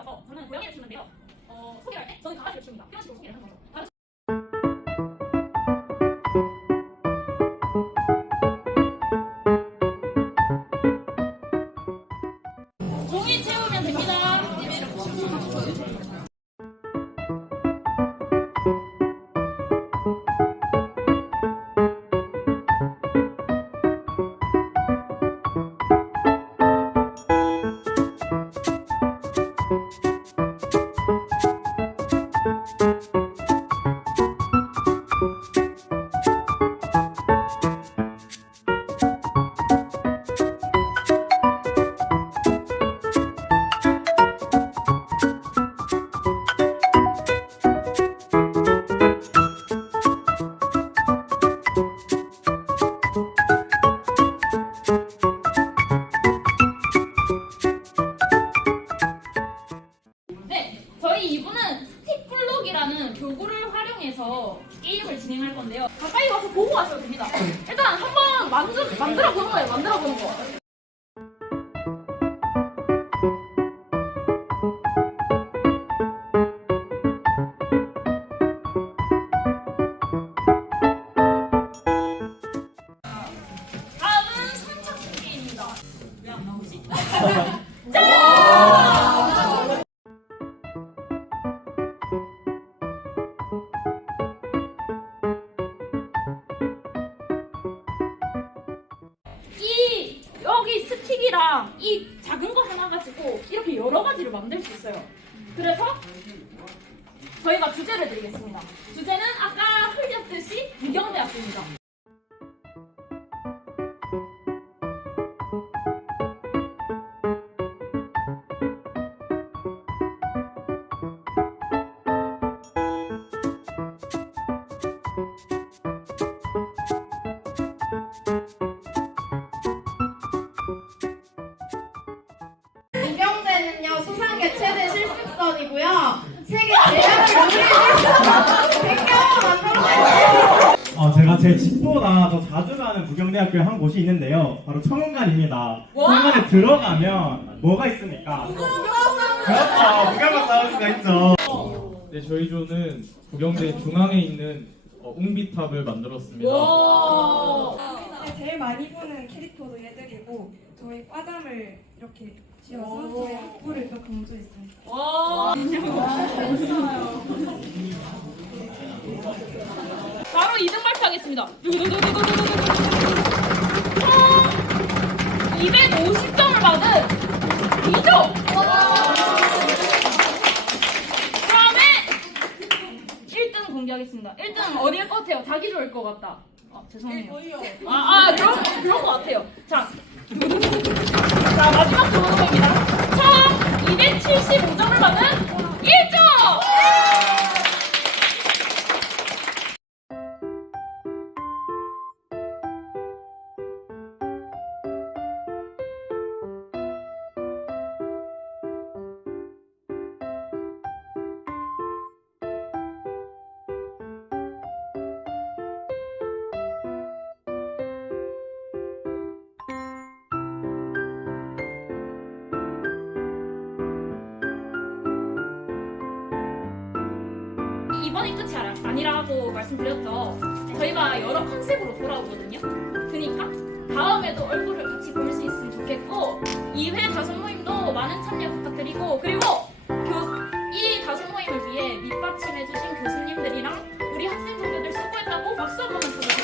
들어서 저는 고양이를 키우는데요. 어, 소개할 때 저는 강아지를 키웁니다. 이런 식으로 소개를 하는 거죠. 저희 2부는 스틱블록이라는 교구를 활용해서 게임을 진행할 건데요. 가까이 와서 보고 하셔도 됩니다. 일단 한번 만들, 만들어 보는 거예요. 만들어 보는 거. 다음은 선착순 게임입니다. 왜 안 나오지? 스틱이랑 이 작은 거 하나 가지고 이렇게 여러 가지를 만들 수 있어요. 그래서 저희가 주제를 드리겠습니다. 주제는 아까 흘렸듯이 무경대학교입니다. 어, 제가 제 집보다 더 자주 가는 부경대학교에 한 곳이 있는데요. 바로 청운관입니다. 청운관에 들어가면 뭐가 있습니까? 그렇죠. 싸울 수가 있죠. 네, 저희 조는 구경대 중앙에 있는 어, 웅비탑을 만들었습니다. 와. 네, 제일 많이 보는 캐릭터도 얘들이고 저희 과잠을 이렇게 지어서 저희 학부를 또 강조했습니다. 와. 바 발표하겠습니다. 총 250점을 받은 2조. 그다음에 1등 공개하겠습니다. 1등 어디일 것 같아요? 자기조일 것 같다. 아, 죄송해요. 아, 아 그런, 그런 것 같아요. 자, 자 마지막 조로입니다. 이번이 끝이 아니- 아니라고 말씀드렸죠. 저희가 여러 컨셉으로 돌아오거든요. 그러니까 다음에도 얼굴을 같이 볼 수 있으면 좋겠고 2회 다섯 모임도 많은 참여 부탁드리고 그리고 교, 이 다섯 모임을 위해 밑받침해주신 교수님들이랑 우리 학생 동료들 수고했다고 박수 한 번만 쳐주세요.